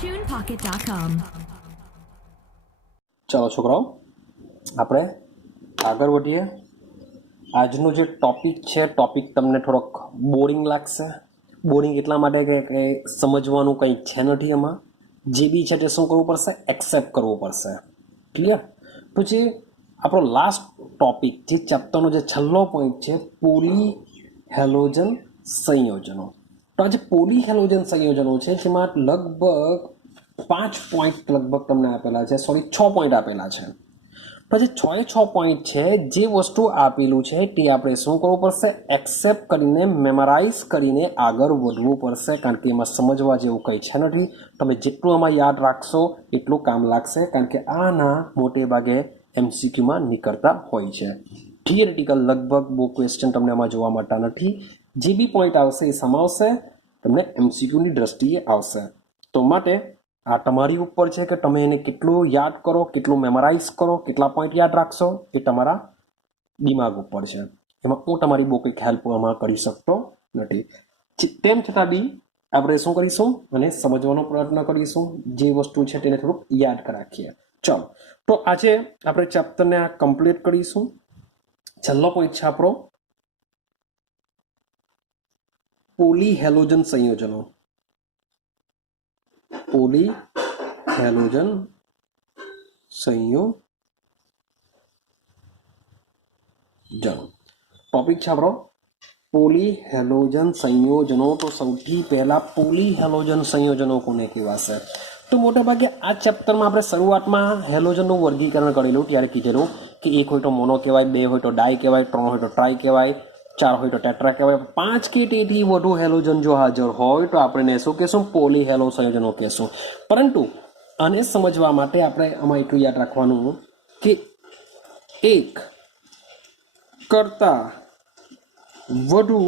TunePocket.com. ચાલો છોકરાઓ, આપણે આગળ વધીએ. આજનો જે ટોપિક છે, ટોપિક તમને થોડોક બોરિંગ લાગશે. બોરિંગ એટલા માટે કે સમજવાનું કંઈક છે નથી એમાં. જે બી છે તે શું કરવું પડશે? એક્સેપ્ટ કરવું પડશે. ક્લિયર? તો જે આપણો લાસ્ટ ટોપિક, જે ચેપ્ટરનો જે છેલ્લો પોઈન્ટ છે, પોલી હેલોજન સંયોજનો. તો આ જે પોલી હેલોજન સંયોજનો છે જેમાં લગભગ 5 પોઈન્ટ લગભગ તમને આપેલા છે, સોરી 6 પોઈન્ટ આપેલા છે. પછી 6 પોઈન્ટ છે, જે વસ્તુ આપેલું છે તે આપણે શું કરવું પડશે? એક્સેપ્ટ કરીને, મેમરાઇઝ કરીને આગળ વધવું પડશે, કારણ કે એમાં સમજવા જેવું કંઈ છે નથી. તમે જેટલું આમાં યાદ રાખશો એટલું કામ લાગશે, કારણ કે આના મોટે ભાગે એમસીક્યુમાં નીકળતા હોય છે. થિયરિટિકલ લગભગ બહુ ક્વેશ્ચન તમને આમાં જોવા મળતા નથી. જે બી પોઈન્ટ આવશે એ સમાવશે, તમને એમસીક્યુની દ્રષ્ટિએ આવશે. તો માટે આ તમારી ઉપર છે કે તમે એને કેટલું યાદ કરો, કેટલું મેમરાઇઝ કરો, કેટલા પોઈન્ટ યાદ રાખશો, એ તમારા દિમાગ ઉપર છે. એમાં હું તમારી બહુ કંઈક હેલ્પ આમાં કરી શકતો નથી. તેમ છતાં બી આપણે શું કરીશું? અને સમજવાનો પ્રયત્ન કરીશું. જે વસ્તુ છે તેને થોડુંક યાદ રાખીએ. ચાલો, તો આજે આપણે ચેપ્ટરને આ કમ્પ્લીટ કરીશું. છેલ્લો પોઈન્ટ છે આપણો પોલી હેલોજન સંયોજનો. પોલી હેલોજન સંયોજનો ટોપિક છે આપણો પોલી હેલોજન સંયોજનો. તો સૌથી પહેલા પોલી હેલોજન સંયોજનો કોને કહેવાશે? તો મોટા ભાગે આ ચેપ્ટરમાં આપણે શરૂઆતમાં હેલોજનનું વર્ગીકરણ કરેલું, ત્યારે કીધેલું કે 1 હોય તો મોનો કહેવાય, 2 હોય તો ડાય કહેવાય, 3 હોય તો ટ્રાય કહેવાય, 4 હોય તો ટેટ્રા કહેવાય, 5 કે તેથી વધુ હેલોજન જો હાજર હોય તો આપણે શું કહેશું? પોલી હેલો સંયોજનો કહેશું. પરંતુ આને સમજવા માટે આપણે આમાં એટલું યાદ રાખવાનું કે એક કરતા વધુ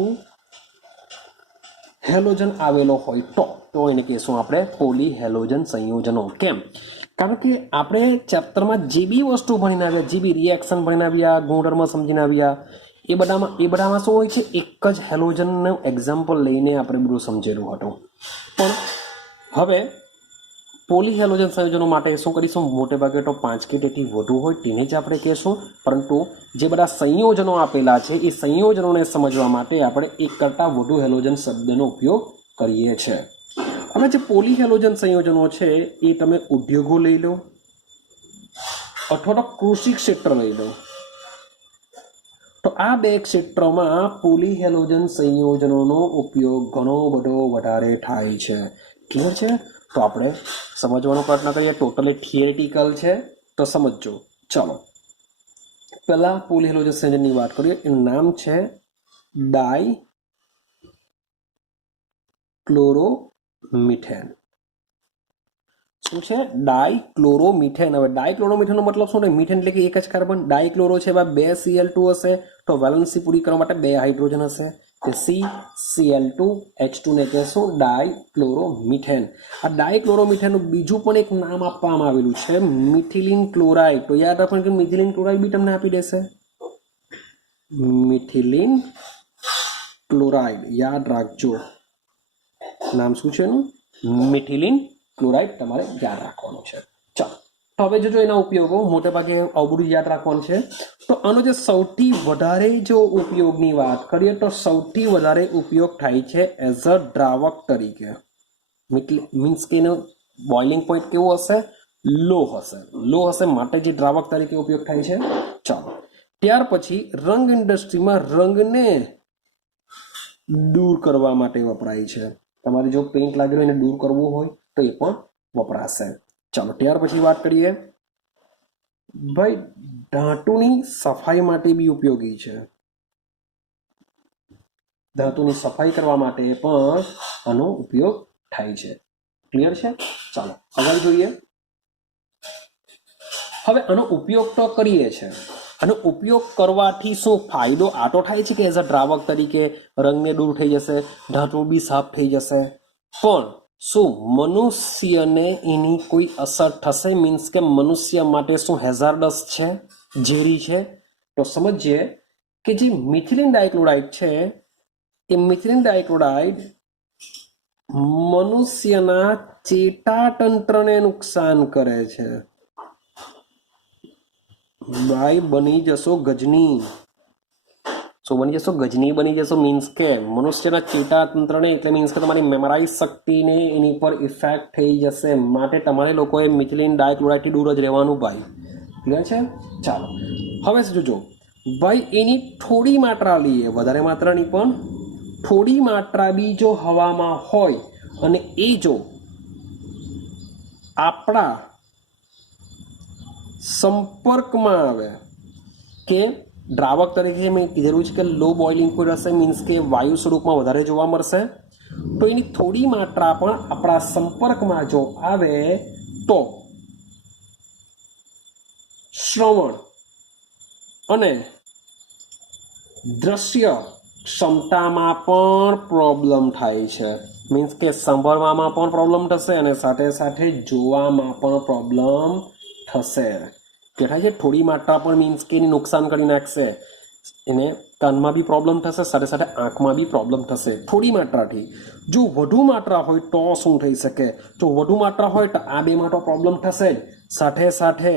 હેલોજન આવેલો હોય તો એને કહેશું આપણે પોલી હેલોજન સંયોજનો. કેમ? કારણ કે આપણે ચેપ્ટરમાં જે બી વસ્તુ ભણીને આવ્યા, જે બી રિએક્શન ભણીને આવ્યા, ગુણધર્મ સમજીને આવ્યા, એ બધામાં શું હોય છે? એક જ હેલોજનનું એક્ઝામ્પલ લઈને આપણે બધું સમજેલું હતું. પણ હવે પોલી હેલોજન સંયોજનો માટે શું કરીશું? મોટે ભાગે તો 5 કે તેથી વધુ હોય તેને જ આપણે કહેશું. પરંતુ જે બધા સંયોજનો આપેલા છે એ સંયોજનોને સમજવા માટે આપણે એક કરતાં વધુ હેલોજન શબ્દનો ઉપયોગ કરીએ છીએ. હવે જે પોલી હેલોજન સંયોજનો છે એ તમે ઉદ્યોગો લઈ લો અથવા તો કૃષિ ક્ષેત્ર લઈ લો, તો આ બે ક્ષેત્રોમાં પોલી હેલોજન સંયોજનોનો ઉપયોગ ઘણો બધો વધારે થાય છે. ક્લિયર છે? તો આપણે સમજવાનો પ્રયત્ન કરીએ. ટોટલી થિયરિટિકલ છે, તો સમજજો. ચાલો, પહેલા પોલી હેલોજન સંયોજનની વાત કરીએ. એનું નામ છે ડાય ક્લોરોમિથેન. શું છે? ડાયક્લોરોમિથેન. હવે ડાયક્લોરોમિથેનનો મતલબ શું થાય? મિથેન એટલે કે એક જ કાર્બન. ડાયક્લોરો છે એવા 2 Cl2 હશે, તો વેલન્સી પૂરી કરવા માટે 2 હાઇડ્રોજન હશે, તે CCl2H2 ને કહેશું ડાયક્લોરોમિથેન. આ ડાયક્લોરોમિથેનનું બીજું પણ એક નામ આપવામાં આવેલું છે, મિથિલિન ક્લોરાઇડ. તો યાદ રાખો કે મિથિલિન ક્લોરાઇડ બી તમને આપી દેશે. મિથિલિન ક્લોરાઇડ યાદ રાખજો. નામ શું છે એનું? મિથિલિન ક્લોરાઇડ તમારે યાદ રાખવાનું છે. ચાલો, તો હવે જોજો એના ઉપયોગો. મોટે ભાગે અવબું યાદ રાખવાનું છે. તો આનો જે સૌથી વધારે જો ઉપયોગની વાત કરીએ તો સૌથી વધારે ઉપયોગ થાય છે એઝ અ દ્રાવક તરીકે. મીન્સ કે એનો બોઇલિંગ પોઈન્ટ કેવો હશે? લો હશે. લો હશે માટે જે દ્રાવક તરીકે ઉપયોગ થાય છે. ચાલો, ત્યાર પછી રંગ ઇન્ડસ્ટ્રીમાં રંગને દૂર કરવા માટે વપરાય છે. તમારે જો પેઇન્ટ લાગેલો એને દૂર કરવું હોય તો એ પણ વપરાશે. ચાલો, ત્યાર પછી વાત કરીએ ભાઈ, ધાતુની સફાઈ માટે બી ઉપયોગી છે. ધાતુની સફાઈ કરવા માટે પણ આનો ઉપયોગ થાય છે. ક્લિયર છે? ચાલો આગળ જોઈએ. હવે આનો ઉપયોગ તો કરીએ છીએ. આનો ઉપયોગ કરવાથી શું ફાયદો? આટો થાય છે કે એઝ અ દ્રાવક તરીકે રંગને દૂર થઈ જશે, ધાતુ બી સાફ થઈ જશે, પણ શું મનુષ્યને એની કોઈ અસર થશે? મીન્સ કે મનુષ્ય માટે શું હેઝાર્ડસ છે, ઝેરી છે? તો સમજીએ કે જે મિથિલિન ડાયક્લોરાઇડ છે એ મિથિલિન ડાયક્લોરાઇડ મનુષ્યના ચેતાતંત્રને નુકસાન કરે છે. ભાઈ બની જશો ગજની. શું બની જશો? ગજની બની જશો. મીન્સ કે મનુષ્યના ચેતાતંત્રને એટલે મીન્સ કે તમારી મેમરાઇઝ શક્તિને એની પર ઇફેક્ટ થઈ જશે. માટે તમારે લોકોએ મિથિલિન ડાયક્લોરાઇડથી દૂર જ રહેવાનું ભાઈ. ક્લિયર છે? ચાલો હવે જોજો ભાઈ, એની થોડી માત્રા લઈએ, વધારે માત્રાની પણ થોડી માત્રા બી જો હવામાં હોય અને એ જો આપણા સંપર્કમાં આવે કે દ્રાવક તરીકે મેં કીધેલું છે કે લો બોઇલિંગ પોઈન્ટ હશે, મીન્સ કે વાયુ સ્વરૂપમાં વધારે જોવા મળશે, તો એની થોડી માત્રા પણ આપણા સંપર્કમાં જો આવે તો શ્રવણ અને દ્રશ્ય ક્ષમતામાં પણ પ્રોબ્લેમ થાય છે. મીન્સ કે સાંભળવામાં પણ પ્રોબ્લેમ થશે અને સાથે સાથે જોવામાં પણ પ્રોબ્લેમ થશે. કે થાય છે થોડી માત્રા પણ મીન્સ કે એની નુકસાન કરી નાખશે. એને કાનમાં બી પ્રોબ્લેમ થશે, સાથે સાથે આંખમાં બી પ્રોબ્લેમ થશે થોડી માત્રાથી. જો વધુ માત્રા હોય તો શું થઈ શકે? જો વધુ માત્રા હોય તો આ બેમાં તો પ્રોબ્લેમ થશે જ. સાથે સાથે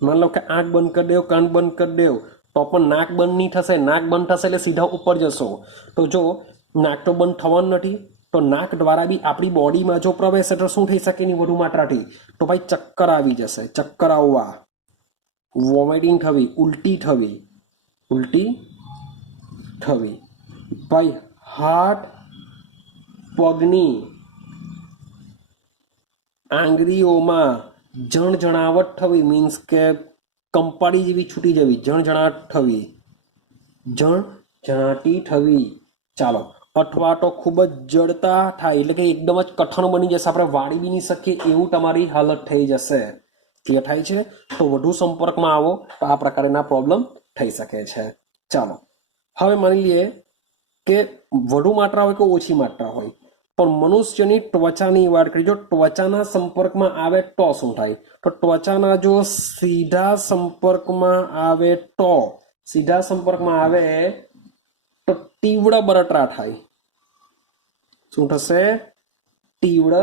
માન લો કે આંખ બંધ કરી દેવ, કાન બંધ કરી દેવ, તો પણ નાક બંધ નહીં થશે. નાક બંધ થશે એટલે સીધા ઉપર જશો. તો જો નાક તો બંધ થવાનું નથી, તો નાક દ્વારા બી આપણી બોડીમાં જો પ્રવેશે તો શું થઈ શકે એની વધુ માત્રાથી? તો ભાઈ ચક્કર આવી જશે. ચક્કર આવવા, વોમિટિંગ થવી, ઉલટી થવી ભાઈ, હાથ પગની આંગળીઓમાં જણજણાવટ થવી, મીન્સ કે કંપાળી જેવી છૂટી જવી, જણજણાટી થવી. ચાલો, અથવા તો ખૂબ જ જડતા થાય, એટલે કે એકદમ જ કઠણ બની જશે, આપણે વાળી બી નહીં શકીએ એવું તમારી હાલત થઈ જશે. ક્લિયર થાય છે? તો વધુ સંપર્કમાં આવો તો આ પ્રકારના પ્રોબ્લેમ થઈ શકે છે. ચાલો હવે માની લઈએ કે વધુ માત્રા હોય કે ઓછી માત્રા હોય, પણ મનુષ્યની ત્વચાની વાત કરીએ, જો ત્વચાના સંપર્કમાં આવે તો શું થાય? તો ત્વચાના જો સીધા સંપર્કમાં આવે તો તીવ્ર બળતરા થાય. શું થશે? તીવ્ર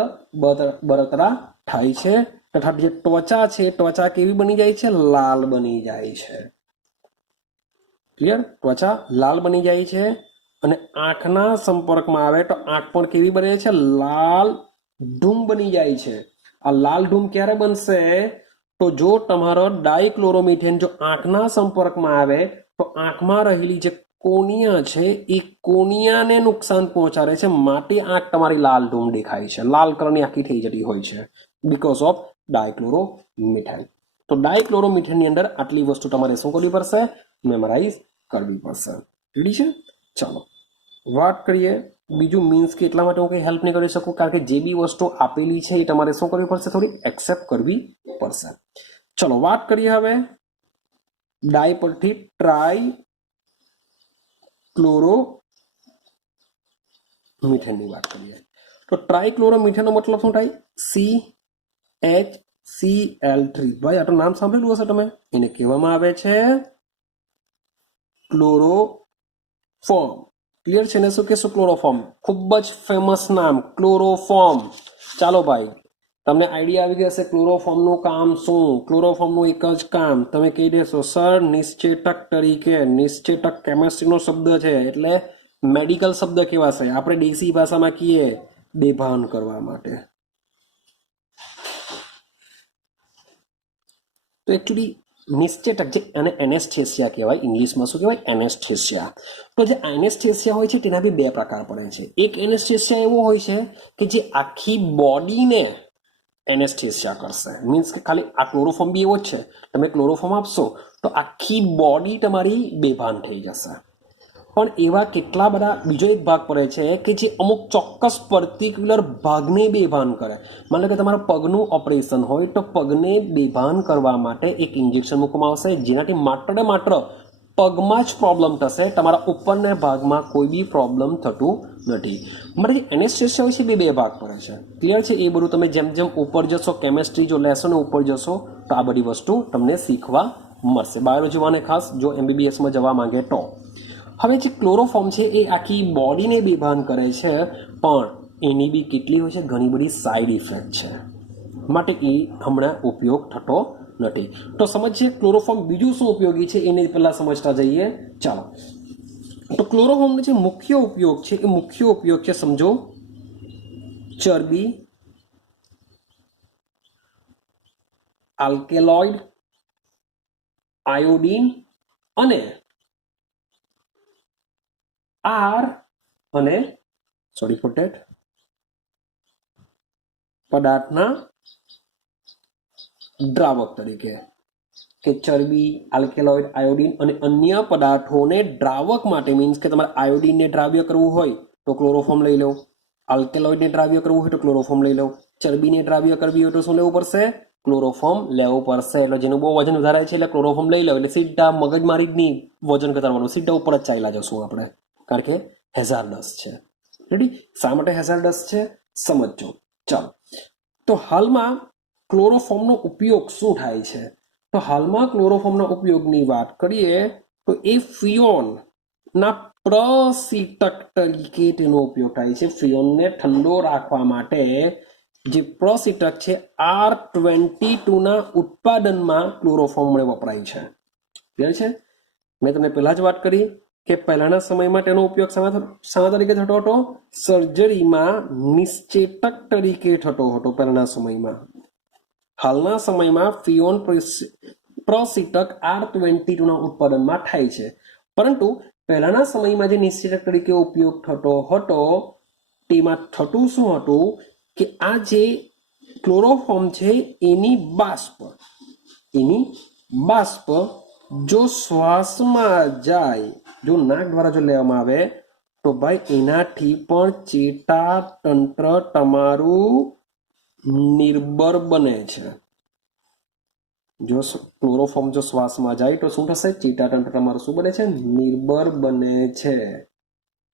બળતરા થાય છે. તથા જે ત્વચા છે, ત્વચા કેવી બની જાય છે? લાલ બની જાય છે. ક્લિયર? ત્વચા લાલ બની જાય છે. અને આંખના સંપર્કમાં આવે તો આંખ પણ કેવી બને છે? લાલ ધૂમ બની જાય છે. આ લાલ ધૂમ ક્યારે બનશે? તો જો તમારો ડાયક્લોરોમિથેન જો આંખના સંપર્કમાં આવે તો આંખમાં રહેલી જે કોનિયા છે એ કોનિયાને નુકસાન પહોંચાડે છે. માટે આંખ તમારી લાલ ધૂમ દેખાય છે, લાલ કલરની આખી થઈ જતી હોય છે, બીકોઝ ઓફ ડાયક્લોરોમિથેન. તો ડાયક્લોરોમિથેનની અંદર આટલી વસ્તુ તમારે શું કરવી પડશે? મેમરાઇઝ કરવી પડશે. રેડી છે? ચાલો વાત કરીએ બીજું. મીન્સ કે એટલા માટે હું કંઈ હેલ્પ નહીં કરી શકું, કારણ કે જે બી વસ્તુ આપેલી છે એ તમારે શું કરવી પડશે? થોડી એક્સેપ્ટ કરવી પડશે. ચલો વાત કરીએ હવે ડાય પરથી ટ્રાય ક્લોરોમિથેનની વાત કરીએ. તો ટ્રાયક્લોરોમિથેનનો મતલબ શું થાય? CHCl3. ભાઈ આ તો નામ સાંભળેલું હશે તમે. એને કહેવામાં આવે છે ક્લોરોફોર્મ. ક્લિયર છે ને? શું કહેશું? ક્લોરોફોર્મ. ખૂબ જ ફેમસ નામ, ક્લોરોફોર્મ. ચાલો ભાઈ, તમને આઈડિયા આવી ગયો હશે ક્લોરોફોર્મનું કામ શું. ક્લોરોફોર્મનું એક જ કામ તમે કહી દેશો સર નિશ્ચેતક તરીકે. નિશ્ચેતક કેમેસ્ટ્રીનો શબ્દ છે, એટલે મેડિકલ શબ્દ કહેવાશે. આપણે દેશી ભાષામાં કહીએ બેભાન કરવા માટે. તો એકચ્યુઅલી નિશ્ચેતક જે અને એનેસ્થેસિયા કહેવાય, ઇંગ્લિશમાં શું કહેવાય? એનેસ્થેસિયા. તો જે એનેસ્થેસિયા હોય છે તેના બી બે પ્રકાર પડે છે. એક એનેસ્થેસિયા એવો હોય છે કે જે આખી બોડીને એનેસ્થેસિયા કરશે. મીન્સ કે ખાલી આ ક્લોરોફોર્મ બી એવો જ છે. તમે ક્લોરોફોર્મ આપશો તો આખી બોડી તમારી બેભાન થઈ જશે. પણ એવા કેટલા બધા બીજો એક ભાગ પડે છે કે જે અમુક ચોક્કસ પર્ટિક્યુલર ભાગને બેભાન કરે. માનો કે તમારા પગનું ઓપરેશન હોય તો પગને બેભાન કરવા માટે એક ઇન્જેક્શન મૂકવામાં આવશે, જેનાથી માત્ર ને માત્ર પગમાં જ પ્રોબ્લેમ થશે, તમારા ઉપરના ભાગમાં કોઈ બી પ્રોબ્લેમ થતું નથી. મારે જે એનેસ્થેસિયા હોય છે બે ભાગ પડે છે. ક્લિયર છે? એ બધું તમે જેમ જેમ ઉપર જશો, કેમેસ્ટ્રી જો લેશો ને ઉપર જશો તો આ બધી વસ્તુ તમને શીખવા મળશે. બાયોલોજીવાને ખાસ જો MBBSમાં જવા માંગે તો. હવે જે ક્લોરોફોર્મ છે એ આખી બોડીને બેભાન કરે છે, પણ એની બી કેટલી હોય છે, ઘણી બધી સાઈડ ઇફેક્ટ છે, માટે એ હમણાં ઉપયોગ થતો નથી. તો સમજીએ ક્લોરોફોર્મ બીજું શું ઉપયોગી છે એને પહેલા સમજતા જઈએ. ચાલો, તો ક્લોરોફોર્મનો જે મુખ્ય ઉપયોગ છે એ મુખ્ય ઉપયોગ છે, સમજો ચરબી, આલ્કેલોઇડ, આયોડીન અને આર અને સોરી ફોર ધેટ પદાર્થના દ્રાવક તરીકે, કે ચરબી, આલ્કેલોઇડ, આયોડીન અને અન્ય પદાર્થોને દ્રાવક માટે, મીન્સ કે તમારે આયોડીનને દ્રાવ્ય કરવું હોય તો ક્લોરોફોર્મ લઈ લો, આલ્કેલોઇડને દ્રાવ્ય કરવું હોય તો ક્લોરોફોર્મ લઈ લો, ચરબીને દ્રાવ્ય કરવી હોય તો શું લેવું પડશે? ક્લોરોફોર્મ લેવું પડશે. એટલે જેનું બહુ વજન વધારે છે એટલે ક્લોરોફોર્મ લઈ લો, એટલે સીધા મગજમારી જ નહીં વજન ઘટાડવાનું, સીધા ઉપર જ ચાલ્યા જશું આપણે, કારણ કે હેઝાર્ડસ છે. રેડી? શા માટે હેઝાર્ડસ છે સમજો. ચાલો, તો હાલમાં ક્લોરોફોર્મનો ઉપયોગ શું થાય છે? તો હાલમાં ક્લોરોફોર્મના ઉપયોગની વાત કરીએ તો એ ફિયોનના પ્રશીતક તરીકે તેનો ઉપયોગ થાય છે. ફિયોનને ઠંડો રાખવા માટે જે પ્રશીતક છે R22 ના ઉત્પાદનમાં ક્લોરોફોર્મ વપરાય છે. ક્લિયર છે? મેં તમને પહેલા જ વાત કરી કે પહેલાના સમયમાં તેનો ઉપયોગ શાના તરીકે થતો હતો? સર્જરીમાં નિશ્ચેતક તરીકે થતો હતો પહેલાના સમયમાં. હાલના સમયમાં ફિયોન પ્રશીતક R22 ના ઉત્પાદનમાં થાય છે, પરંતુ પહેલાના સમયમાં જે નિશ્ચેતક તરીકે ઉપયોગ થતો હતો તેમાં થતું શું હતું કે આ જે ક્લોરોફોર્મ છે એની બાષ્પ જો શ્વાસમાં જાય, જો નાક દ્વારા જો લેવામાં આવે તો ભાઈ એનાથી પણ ચેતાતંત્ર તમારું નિર્બળ બને છે. જો ક્લોરોફોર્મ જો શ્વાસમાં જાય તો શું થશે? ચેતાતંત્ર તમારું શું બને છે? નિર્બળ બને છે.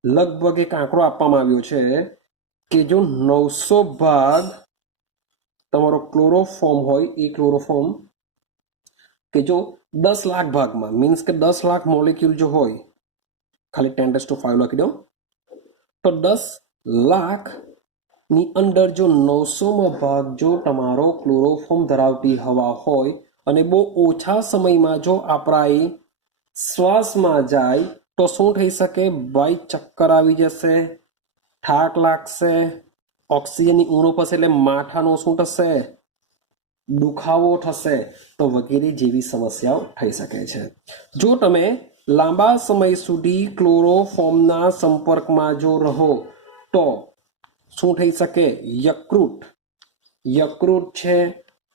લગભગ એક આંકડો આપવામાં આવ્યો છે કે જો 900 ભાગ તમારો ક્લોરોફોર્મ હોય, એ ક્લોરોફોર્મ કે જો 10 લાખ ભાગમાં, મીન્સ કે 10 લાખ મોલેક્યુલ જો હોય, ખાલી 10⁵ લખી દો, તો 10 લાખ ની અંદર જો 900મો ભાગ જો તમારો ક્લોરોફોર્મ ધરાવતી હવા હોય અને બહુ ઓછા સમયમાં જો આપણા શ્વાસમાં જાય તો શું થઈ શકે? ભાઈ ચક્કર આવી જશે, થાક લાગશે, ઓક્સિજનની ઉણપ હશે એટલે માથાનો શું થશે? દુખાવો થશે, તો વગેરે જેવી સમસ્યાઓ થઈ શકે છે. જો તમે લાંબા સમય સુધી ક્લોરોફોર્મના સંપર્કમાં જો રહો તો શું થઈ શકે? યકૃત છે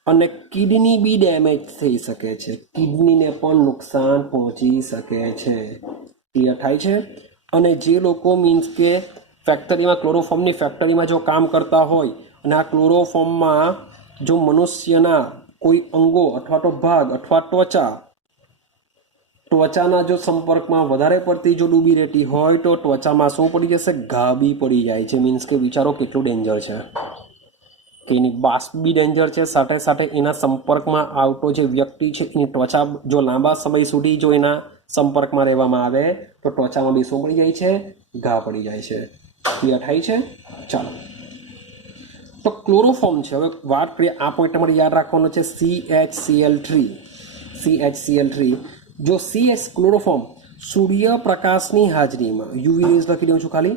અને કિડની બી ડેમેજ થઈ શકે છે, કિડનીને પણ નુકસાન પહોંચી શકે છે. ક્લિયર થાય છે? અને જે લોકો મીન્સ કે ફેક્ટરીમાં, ક્લોરોફોર્મની ફેક્ટરીમાં જો કામ કરતા હોય અને આ ક્લોરોફોર્મમાં જો મનુષ્યના કોઈ અંગો અથવા તો ભાગ અથવા ત્વચાના જો સંપર્કમાં વધારે પડતી જો ડૂબી રહેતી હોય તો ત્વચામાં શું પડી જશે? ઘા બી પડી જાય છે. મીન્સ કે વિચારો કેટલું ડેન્જર છે, કે એની બાષ્પ બી ડેન્જર છે, સાથે સાથે એના સંપર્કમાં આવતો જે વ્યક્તિ છે એની ત્વચા જો લાંબા સમય સુધી જો એના સંપર્કમાં રહેવામાં આવે તો ત્વચામાં બી શું પડી જાય છે? ઘા પડી જાય છે. ક્લિયર થાય છે? ચાલો, તો ક્લોરોફોર્મ છે, હવે વાત કરીએ, આ પોઈન્ટ તમારે યાદ રાખવાનો છે, CHCl3. જો ક્લોરોફોર્મ સૂર્યપ્રકાશની હાજરીમાં, યુવી રેઝ લખી દઉં છું ખાલી,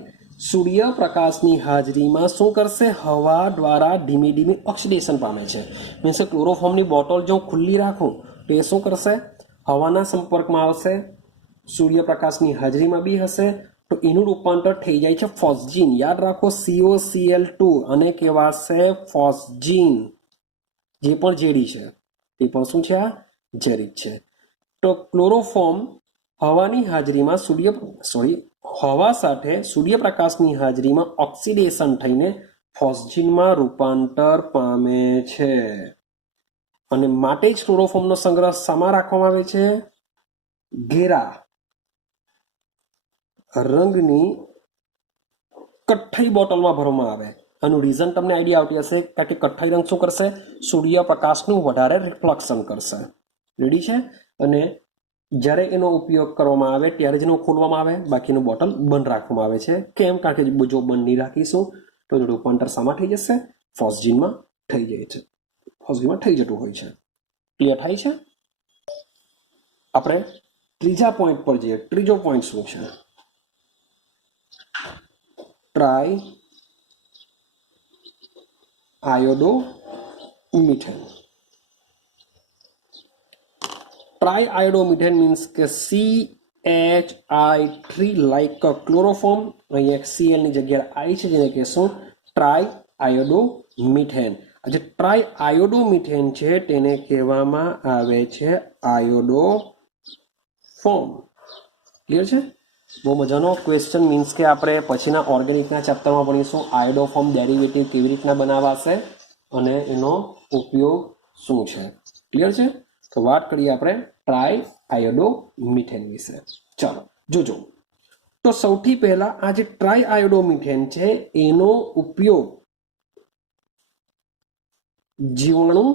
સૂર્યપ્રકાશની હાજરીમાં શું કરશે? હવા દ્વારા ધીમે ધીમે ઓક્સિડેશન પામે છે. મીન્સ કે ક્લોરોફોર્મની બોટલ જો ખુલ્લી રાખું તો એ શું કરશે? હવાના સંપર્કમાં આવશે, સૂર્યપ્રકાશની હાજરીમાં બી હશે, તો એનું રૂપાંતર થઈ જાય છે ફોસ્જીન. યાદ રાખો, COCl2 અને કહેવાશે ફોસ્જીન. જે પણ ઝેરી છે એ પણ શું છે? આ ઝેરી છે. તો ક્લોરોફોર્મ હવાની હાજરીમાં હવા સાથે સૂર્યપ્રકાશની હાજરીમાં ઓક્સિડેશન થઈને ફોસ્જીનમાં રૂપાંતર પામે છે. અને માટે જ ક્લોરોફોર્મનો સંગ્રહ શામાં રાખવામાં આવે છે? ઘેરા રંગની કથ્થઈ બોટલમાં ભરવામાં આવે. આનું રીઝન તમને આઈડિયા આવતી હશે, કારણ કે કથ્થઈ રંગ શું કરશે? સૂર્યપ્રકાશનું વધારે રિફ્લેક્શન કરશે. રેડી છે? અને જ્યારે એનો ઉપયોગ કરવામાં આવે ત્યારે જ એનો ખોલવામાં આવે, બાકીનું બોટલ બંધ રાખવામાં આવે છે. કેમ? કારણ કે જો બંધ નહીં રાખીશું તો તો રૂપાંતર શામાં થઈ જશે? ફોસ્ફજીનમાં થઈ જાય છે, ફોસ્ફજીનમાં થઈ જતું હોય છે. ક્લિયર થાય છે? આપણે ત્રીજા પોઈન્ટ પર જઈએ. ત્રીજો પોઈન્ટ શું છે? Try iodo methane. Try iodo methane means કે CHI3 લાઈક ક્લોરોફોર્મ. અહીંયા Cl ની જગ્યાએ I છે, જેને કહેશું ટ્રાય આયોડો મિથેન. જે ટ્રાય આયોડો મિથેન છે તેને કહેવામાં આવે છે આયોડો ફોર્મ. ક્લિયર છે? બહુ મજાનો ક્વેશ્ચન. મીન્સ કે આપણે પછીના ઓર્ગેનિકના ચેપ્ટરમાં ભણીશું આયોડો ફોર્મ ડેરિવેટિવ કેવી રીતના બનાવાશે અને એનો ઉપયોગ શું છે. ક્લિયર છે? તો વાત કરીએ આપણે ટ્રાય આયોડો મિથેન વિશે. ચાલો જોજો. તો સૌથી પહેલા આ જે ટ્રાય આયોડો મિથેન છે એનો ઉપયોગ જીવાણુ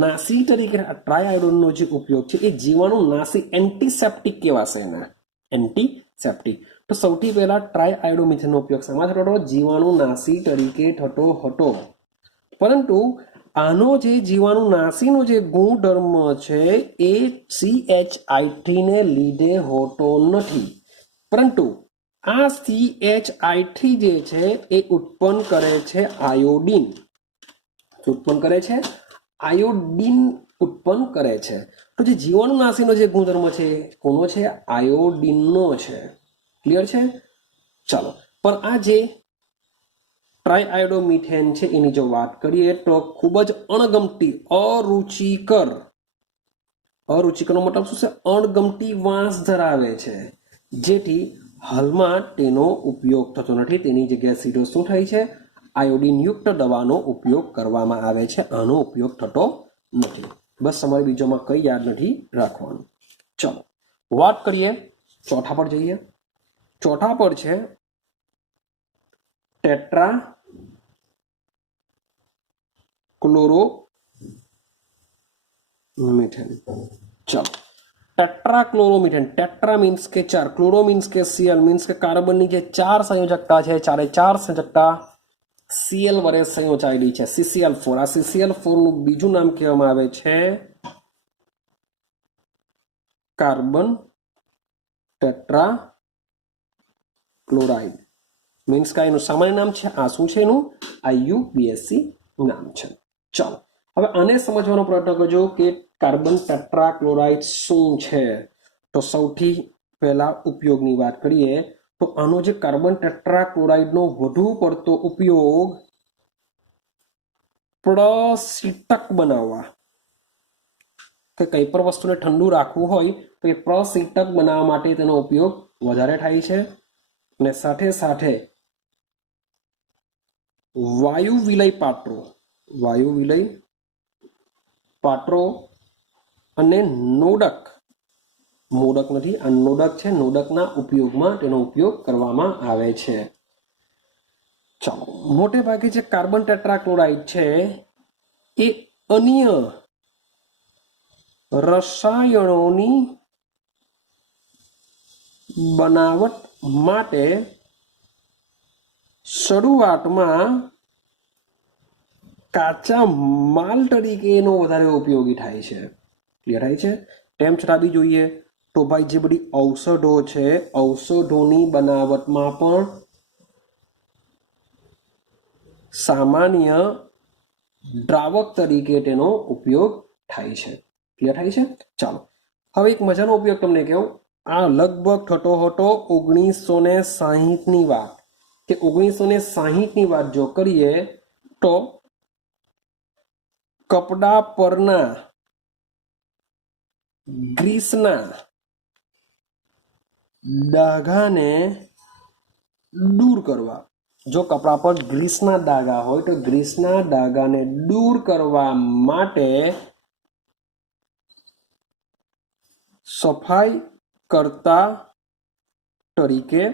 નાશી તરીકે, ટ્રાય આયોડોનો જે ઉપયોગ છે એ જીવાણુ નાશી એન્ટીસેપ્ટિક કહેવાશે. એના એન્ટીસેપ્ટિક. તો સૌથી પહેલા ટ્રાય આયોડો મિથેનનો ઉપયોગ શામાં થતો હતો? જીવાણુ નાશી તરીકે થતો હતો. પરંતુ આનો જે જીવાણુ નાશીનો જે ગુણધર્મ છે એ CHI3 ને લીધે હોતો નથી, પરંતુ આ CHI3 જે છે એ ઉત્પન્ન કરે છે આયોડિન. ઉત્પન્ન કરે છે આયોડિન ઉત્પન્ન કરે છે. તો જે જીવાણુ નાશીનો જે ગુણધર્મ છે કોનો છે? આયોડિનનો છે. ક્લિયર છે? ચાલો. પણ આ જે ટ્રાય આયોડો મિથેન છે એની જો વાત કરીએ તો ખૂબ જ અણગમતી, અરુચિકરનો મતલબ શું છે? અણગમતી વાસ ધરાવે છે, જેથી હાલમાં તેનો ઉપયોગ થતો નથી. તેની જગ્યાએ સીધો શું થાય છે? આયોડિન યુક્ત દવાનો ઉપયોગ કરવામાં આવે છે. આનો ઉપયોગ થતો નથી. બસ તમારે બીજોમાં કઈ યાદ નથી રાખવાનું. ચલો વાત કરીએ ચોથા પર જઈએ. ચોથા પર છે ટેટ્રા ક્લોરોમિથેન. ચલો ટેટ્રાક્લોરોમિથેન. ટેટ્રા મીન્સ કે 4, ક્લોરો મીન્સ કે Cl, મીન્સ કે કાર્બનની જે 4 સંયોજકતા છે, 4 સંયોજકતા Cl વડે સંયોજાયેલી છે, CCl4. આ CCl4 નું બીજું નામ કહેવામાં આવે છે કાર્બન ટેટ્રા ક્લોરાઇડ. મીન્સ કે એનું સામાન્ય નામ છે. આ શું છે? એનું IUPAC નામ છે. ચાલો હવે આને સમજવાનો પ્રયત્ન કરજો કે કાર્બન ટેટ્રા ક્લોરાઇડ શું છે. તો સૌથી પહેલા ઉપયોગની વાત કરીએ તો આનો જે કાર્બન ટેટ્રા ક્લોરાઇડનો વધુ પડતો ઉપયોગ પ્રશીતક બનાવવા, કે કઈ પણ વસ્તુને ઠંડુ રાખવું હોય તો એ પ્રશીતક બનાવવા માટે તેનો ઉપયોગ વધારે થાય છે. અને સાથે સાથે વાયુ વિલય પાત્રો અને નોડક, મોડક નથી, આ નોડક છે, નોડકના ઉપયોગમાં તેનો ઉપયોગ કરવામાં આવે છે. ચાલો મોટે ભાગે જે કાર્બન ટેટ્રાક્લોરાઇડ છે એ અન્ય રસાયણોની બનાવટ માટે શરૂઆતમાં કાચા માલ તરીકે એનો વધારે ઉપયોગી થાય છે. ક્લિયર થાય છે? તેમ છતાં બી જોઈએ તો ભાઈ જે બધી ઔષધો છે, ઔષધોની બનાવટમાં પણ સામાન્ય દ્રાવક તરીકે તેનો ઉપયોગ થાય છે. ક્લિયર થાય છે? ચાલો હવે એક મજાનો ઉપયોગ તમને કહું. આ લગભગ થતો હતો 1960ની વાત, કે 1960ની વાત જો કરીએ તો કપડા પરના ગ્રીસના ડાઘાને દૂર કરવા, જો કપડા પર ગ્રીસના ડાઘા હોય તો ગ્રીસના ડાઘાને દૂર કરવા માટે સફાઈ કરતા તરીકે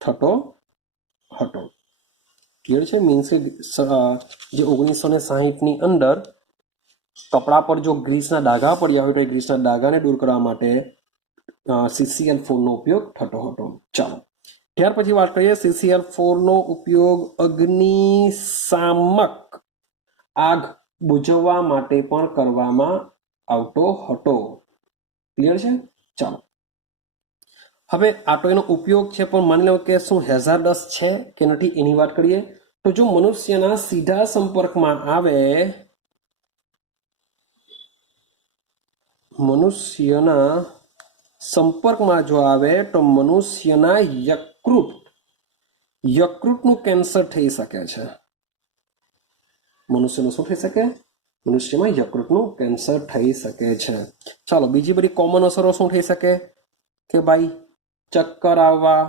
થતો હતો. ક્લિયર છે? મીન્સ કે જે 1960ની અંદર કપડા પર જો ગ્રીસના ડાઘા પડ્યા હોય તો એ ગ્રીસના ડાઘાને દૂર કરવા માટે CCl4 નો ઉપયોગ થતો હતો. ચાલો ત્યાર પછી વાત કરીએ CCl4 નો ઉપયોગ અગ્નિશામક આગ બુઝવવા માટે પણ કરવામાં આવતો હતો. ક્લિયર છે? ચાલો, હવે આ તો એનો ઉપયોગ છે, પણ માની લો કે શું હેઝાર્ડસ છે કે નથી એની વાત કરીએ. તો જો મનુષ્યના સીધા સંપર્કમાં આવે, મનુષ્યના સંપર્કમાં જો આવે તો મનુષ્યના યકૃતનું કેન્સર થઈ શકે છે. મનુષ્યનું શું થઈ શકે? મનુષ્યમાં યકૃતનું કેન્સર થઈ શકે છે. ચાલો, બીજી બધી કોમન અસરો શું થઈ શકે કે ભાઈ ચક્કર આવવા,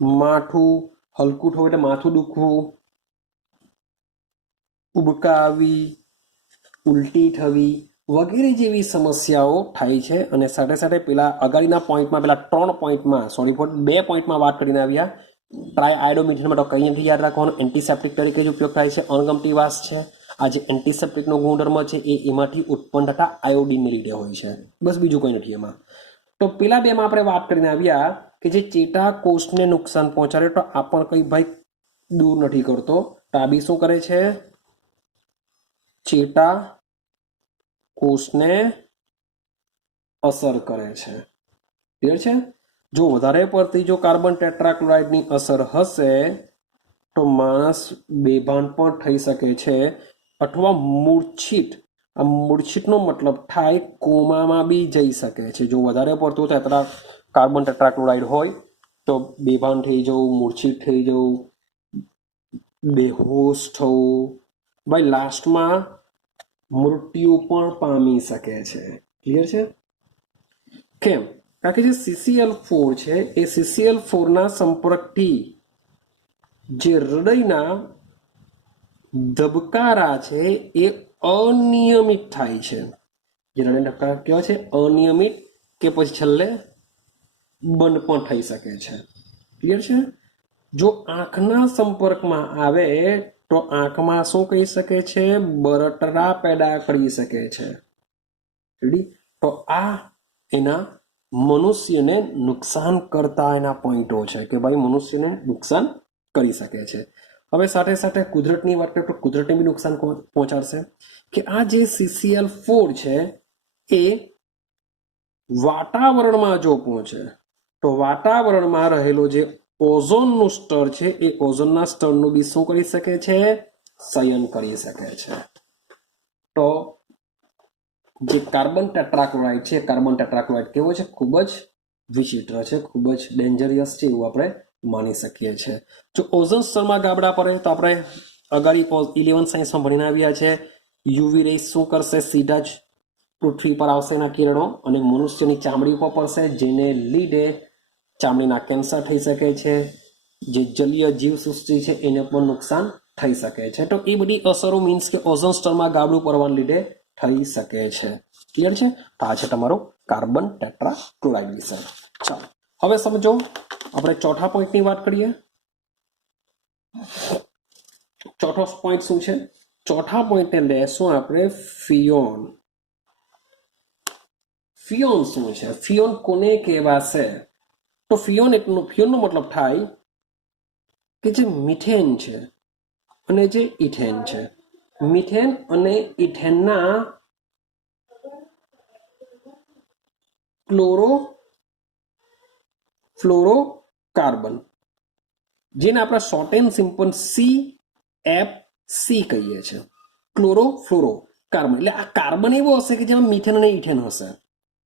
માથું હલકું થવું એટલે માથું દુખવું, ઉબકા આવી, ઉલટી થવી વગેરે જેવી સમસ્યાઓ થાય છે. અને સાથે સાથે પેલા અગાડીના પોઈન્ટમાં, પેલા 3 પોઈન્ટમાં, સોરી ફોર 2 પોઈન્ટમાં વાત કરીને આવ્યા. ટ્રાય આયોડોમિથેનમાં તો કંઈ નથી યાદ રાખવાનું, એન્ટીસેપ્ટિક તરીકે જ ઉપયોગ થાય છે, અણગમતી વાસ છે. આ જે એન્ટીસેપ્ટિકનો ગુણધર્મ છે એ એમાંથી ઉત્પન્ન થતા આયોડિનને લીધે હોય છે, બસ બીજું કંઈ નથી એમાં. તો પેલા બેમાં આપણે વાત કરીને આવ્યા કે જે ચેતાકોષને નુકસાન પહોંચાડે, તો આ પણ કંઈ ભાઈ દૂર નથી કરતો. તો આ બી શું કરે છે? ચેતાકોષને અસર કરે છે. ક્લિયર છે? જો વધારે પડતી જો કાર્બન ટેટ્રાક્લોરાઇડની અસર હશે તો માણસ બેભાન પણ થઈ શકે છે, અથવા મૂર્છિત. આ મૂર્છિતનો મતલબ થાય કોમામાં બી જઈ શકે છે. જો વધારે પડતું કાર્બન ટેટ્રાક્લોરાઇડ હોય તો બેભાન થઈ જવું, મૂર્છિત થઈ જવું, બેહોશ થવું, ભાઈ લાસ્ટમાં મૃત્યુ પણ પામી શકે છે. ક્લિયર છે? કેમ? કારણ કે જે CCl4 છે એ CCl4ના સંપર્કથી જે હૃદયના ધબકારા છે એ અનિયમિત થાય છે. જે હૃદયના ધબકારા કેવા છે? અનિયમિત, કે પછી છેલ્લે બંધ પણ થઈ શકે છે. ક્લિયર છે? જો આંખના સંપર્કમાં આવે તો આંખમાં શું કહી શકે છે? બળતરા પેદા કરી શકે છે. તો આ એના મનુષ્યને નુકસાન કરતા એના પોઈન્ટો છે કે ભાઈ મનુષ્યને નુકસાન કરી શકે છે. હવે સાથે સાથે કુદરતની વાત કરીએ તો કુદરતને બી નુકસાન પહોંચાડશે. કે આ જે CCl4 છે એ વાતાવરણમાં જો પહોંચે તો વાતાવરણમાં રહેલો જે ઓઝોનનું સ્તર છે એ ઓઝોનના સ્તરનું બી શું કરી શકે છે? શયન કરી શકે છે. તો જે કાર્બન ટેટ્રાક્લોરાઇડ છે, કાર્બન ટેટ્રાક્લોરાઇડ કેવો છે? ખૂબ જ વિચિત્ર છે, ખૂબ જ ડેન્જરિયસ છે એવું આપણે માની શકીએ છીએ. જો ઓઝોન સ્તરમાં ગાબડા પડે તો આપણે અગાડી 11 સાયન્સમાં ભણીને આવ્યા છે, યુવી રેસ શું કરશે? સીધા જ પૃથ્વી પર આવશે એના કિરણો અને મનુષ્યની ચામડી ઉપર પડશે, જેને લીધે ચામડીના કેન્સર થઈ શકે છે. જે જલીય જીવસૃષ્ટિ છે એને પણ નુકસાન થઈ શકે છે. તો એ બધી અસરો મીન્સ કે ઓઝોન સ્તરમાં ગાબડું પડવાને લીધે થઈ શકે છે. ક્લિયર છે? તો આ છે તમારો કાર્બન ટેટ્રાક્લોરાઇડ વિષય. ચાલો, હવે સમજો આપણે ચોથા પોઈન્ટની વાત કરીએ. ચોથો પોઈન્ટ શું છે? ચોથા પોઈન્ટને લેશું આપણે ફિયોન. ફિયોન શું છે? ફિયોન કોને કહેવાશે? તો ફિયોનનો મતલબ થાય કે જે મિથેન છે અને જે ઇથેન છે. મિથેન અને ઇથેનના ફ્લોરોકાર્બન, જેને આપણે શોર્ટ એન્ડ સિમ્પલ CFC કહીએ છીએ. ક્લોરોફ્લોરોકાર્બન એટલે આ કાર્બન એવો હશે કે જેમાં મિથેન અને ઇથેન હશે.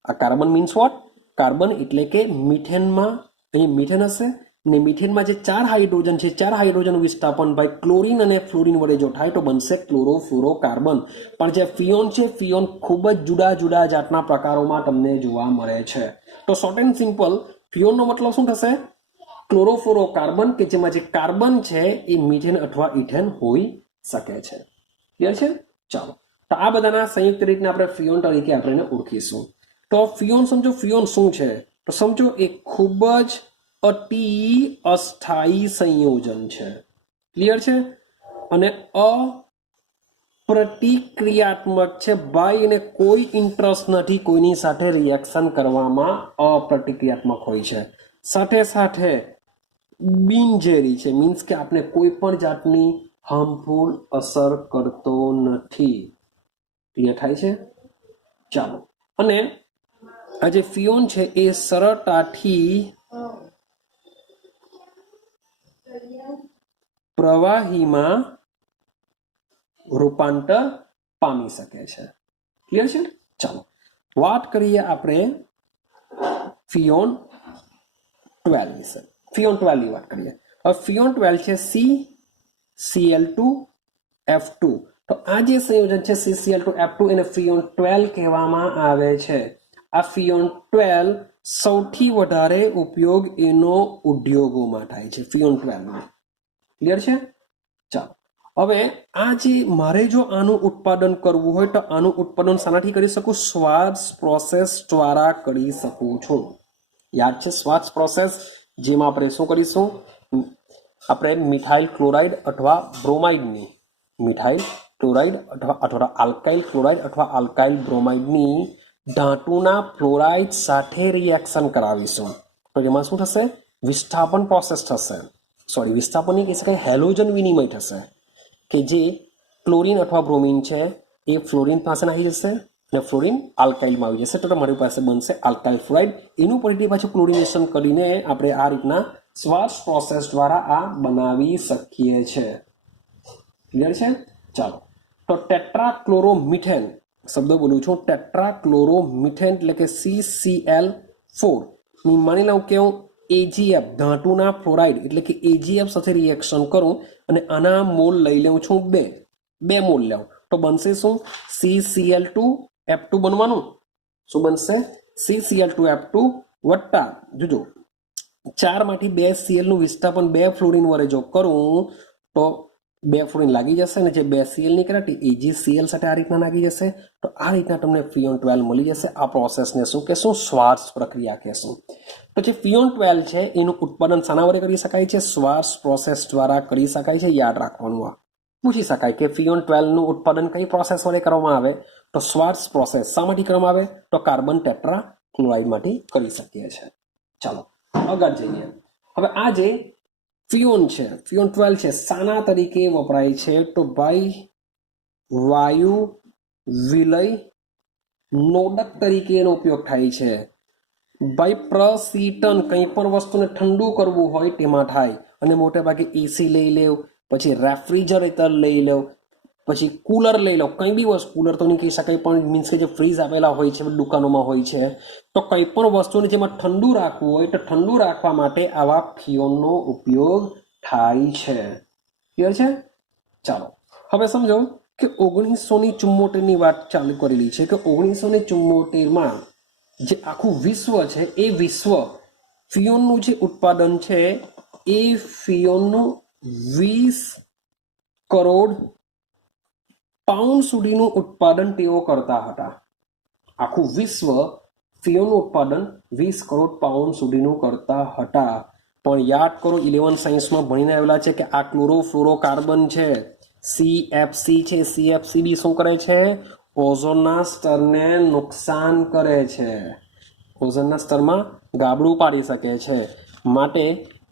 આ કાર્બન મીન્સ વોટ? કાર્બન એટલે કે મિથેનમાં અહીં મિથેન હશે ને મિથેનમાં જે 4 હાઇડ્રોજન છે, 4 હાઇડ્રોજનનું વિસ્થાપન ભાઈ ક્લોરીન અને ફ્લોરીન વડે જો થાય તો બનશે ક્લોરોફ્લોરોકાર્બન. પણ જે ફિયોન છે, ફિયોન ખૂબ જ જુદા જુદા જાતના પ્રકારોમાં તમને જોવા મળે છે. તો શોર્ટ એન્ડ સિમ્પલ ફિયોનનો મતલબ શું થશે? ક્લોરોફ્લોરોકાર્બન, કે જેમાં જે કાર્બન છે એ મિથેન અથવા ઇથેન હોઈ શકે છે. ક્લિયર છે? ચાલો, તો આ બધાના સંયુક્ત રીતને આપણે ફિયોન તરીકે આપણે એને ઓળખીશું. તો ફિયોન સમજો, ફિયોન શું છે? તો સમજો એ ખૂબ જ અતિ અસ્થાયી સંયોજન છે. ક્લિયર છે? અને અપ્રતિક્રિયાત્મક છે ભાઈ, એને કોઈ ઇન્ટરેસ્ટ નથી કોઈની સાથે રિએક્શન કરવામાં, અપ્રતિક્રિયાત્મક હોય છે. સાથે સાથે બિનઝેરી છે, મીન્સ કે આપણે કોઈ પણ જાતની હાર્મફુલ અસર કરતો નથી. ક્લિયર થાય છે? ચાલો, અને આ જે ફિયોન છે એ સરળતાથી પ્રવાહીમાં રૂપાંતર પામી શકે છે. ક્લિયર છે? ચાલો, વાત કરીએ આપણે ફિયોન 12 વિશે. ફિયોન 12 ની વાત કરીએ. હવે ફિયોન 12 છે CCl2F2. તો આ જે સંયોજન છે CCl2F2 એને ફિયોન 12 કહેવામાં આવે છે. આ ફિયોન 12 સૌથી વધારે ઉપયોગ એનો ઉદ્યોગોમાં થાય છે, ફિયોન 12. ક્લિયર છે? ચાલો, હવે આ જે મારે જો આનું ઉત્પાદન કરવું હોય તો આનું ઉત્પાદન શાનાથી કરી શકું? શ્વાર્ટ્ઝ પ્રોસેસ દ્વારા કરી શકું છું. યાદ છે શ્વાર્ટ્ઝ પ્રોસેસ, જેમાં આપણે શું કરીશું? આપણે મિથાઇલ ક્લોરાઇડ અથવા બ્રોમાઇડની, મિથાઇલ ક્લોરાઇડ અથવા આલ્કાઇલ ક્લોરાઇડ અથવા આલ્કાઇલ બ્રોમાઇડની ધાતુના ફ્લોરાઇડ સાથે રિએક્શન કરાવીશું. તો એમાં શું થશે? વિસ્થાપન પ્રોસેસ થશે. સોરી, વિસ્થાપન નહીં કહી શકાય, હેલોજન વિનિમય થશે, કે જે ક્લોરીન અથવા બ્રોમિન છે એ ફ્લોરિન પાસે આવી જશે અને ફ્લોરિન આલ્કાઇલમાં આવી જશે. તો તમારી પાસે બનશે આલ્કાઇલ ફ્લોરાઇડ. એનું ફરીથી પાછું ક્લોરિનેશન કરીને આપણે આ રીતના શ્વાર્ટ્ઝ પ્રોસેસ દ્વારા આ બનાવી શકીએ છીએ. ક્લિયર છે? ચાલો, તો ટેટ્રાક્લોરોમિથેન શબ્દ બોલું છું, ટેટ્રાક્લોરોમિથેન એટલે કે CCl4 ની માની લઉં કે હું AgF ધાતુના ફ્લોરાઇડ એટલે કે AgF સાથે રિએક્શન કરું અને આના મોલ લઈ લઉં છું બે મોલ લઉં તો બનશે શું? CCl2F2 બનવાનું. શું બનશે? CCl2F2 વત્તા જોજો 4 માંથી 2 Cl નું વિસ્થાપન 2 ફ્લોરિન વડે જો કરું તો 2 ફ્લોરિન લાગી જશે અને જે 2 Cl નીકળ્યા AgCl સાથે આ રીતના લાગી જશે. તો આ રીતના તમને ફિયોન 12 મળી જશે. આ પ્રોસેસને શું કહેશું? શ્વાર્ટ્ઝ પ્રક્રિયા કહેશું. તો જે ફિયોન 12 છે એનું ઉત્પાદન શાના વડે કરી શકાય છે? શ્વાર્ટ્ઝ પ્રોસેસ દ્વારા કરી શકાય છે. યાદ રાખવાનું. આ પૂછી શકાય કે ફિયોન 12 નું ઉત્પાદન કઈ પ્રોસેસ વડે કરવામાં આવે? તો શ્વાર્ટ્ઝ પ્રોસેસ. શામાંથી કરવામાં આવે? તો કાર્બન ટેટ્રા ક્લોરાઇડમાંથી કરી શકીએ છીએ. ચાલો આગળ જઈએ. હવે આ જે ફિયોન છે, ફિયોન 12 છે, શાના તરીકે વપરાય છે? તો ભાઈ વાયુ વિલય નોદક તરીકે એનો ઉપયોગ થાય છે. ભાઈ પ્રશીતન, કંઈ પણ વસ્તુને ઠંડુ કરવું હોય તેમાં થાય. અને મોટે ભાગે એસી લઈ લેવ, પછી રેફ્રિજરેટર લઈ લેવ, પછી કુલર લઈ લો. કંઈ બી વસ્તુ, કુલર તો નહીં કહી શકાય પણ મીન્સ કે જે ફ્રીજ આપેલા હોય છે દુકાનોમાં હોય છે, તો કંઈ પણ વસ્તુને જેમાં ઠંડુ રાખવું હોય તો ઠંડુ રાખવા માટે આવા ફિયોનનો ઉપયોગ થાય છે. ક્લિયર છે? ચાલો, હવે સમજો કે 1974 વાત ચાલુ કરેલી છે કે 1974 જે આખું વિશ્વ છે એ વિશ્વ ફિયોનનું જે ઉત્પાદન છે એ ફિયોનનું 20 કરોડ પાઉન્ડ સુધીનું ઉત્પાદન તેઓ કરતા હતા. આખું વિશ્વ ફિયોનનું ઉત્પાદન 20 કરોડ પાઉન્ડ સુધીનું કરતા હતા. પણ યાદ કરો, 11 સાયન્સમાં ભણીને આવેલા છે કે આ ક્લોરોફ્લોરોકાર્બન છે, CFC છે, CFC બી શું કરે છે? ઓઝોનના સ્તરને નુકસાન કરે છે, ઓઝોનના સ્તરમાં ગાબડું પાડી શકે છે. માટે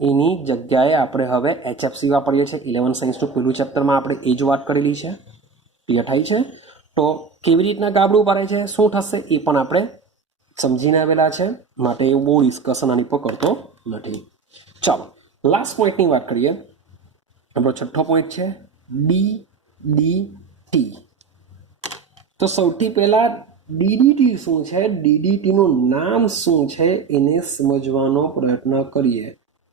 એની જગ્યાએ આપણે હવે HFC વાપરીએ છીએ. 11 સાયન્સનું પહેલું ચેપ્ટરમાં આપણે એ જ વાત કરેલી છે. ક્લિયર થાય છે? તો કેવી રીતના ગાબડું પાડે છે, શું થશે એ પણ આપણે સમજીને આવેલા છે. માટે એવું બહુ ડિસ્કશન આની પર કરતો નથી. ચાલો લાસ્ટ પોઈન્ટની વાત કરીએ. આપણો છઠ્ઠો પોઈન્ટ છે DDT. તો સૌથી પહેલા DDT શું છે, DDT નું નામ શું છે એને સમજવાનો પ્રયત્ન કરીએ.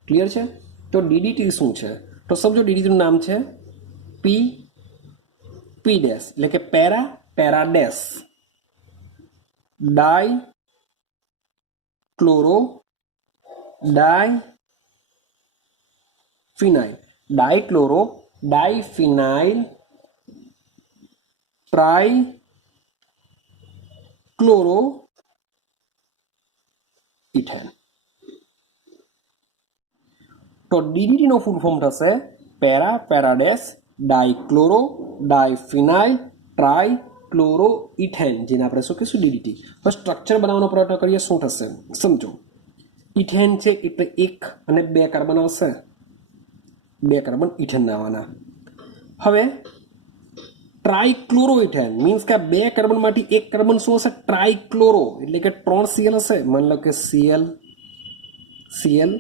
ક્લિયર છે? તો DDT શું છે? તો સમજો DDT નું નામ છે P ડેશ એટલે કે પેરા ડેશ ડાઈ ક્લોરો ડાઈફિનાઇલ ટ્રાઈ ક્લોરો ઇથેન. તો DDT નો ફૂલ ફોર્મ થશે પેરાડેશ ડાઈક્લોરો ડાઈફિનાઇલ ટ્રાઈ ક્લોરો ઇથેન, જેને આપણે શું કહીશું? DDT. હવે સ્ટ્રક્ચર બનાવવાનો પ્રયત્ન કરીએ. શું થશે સમજો. ઇથેન છે એટલે 1 અને 2 કાર્બન આવશે, 2 કાર્બન ઇથેન આવવાના. હવે ટ્રાઇક્લોરોઇથેન મીન્સ કે આ 2 કાર્બન માંથી 1 કાર્બન શું હશે? ટ્રાઇક્લોરો એટલે કે 3 Cl હશે. માની લો કે Cl Cl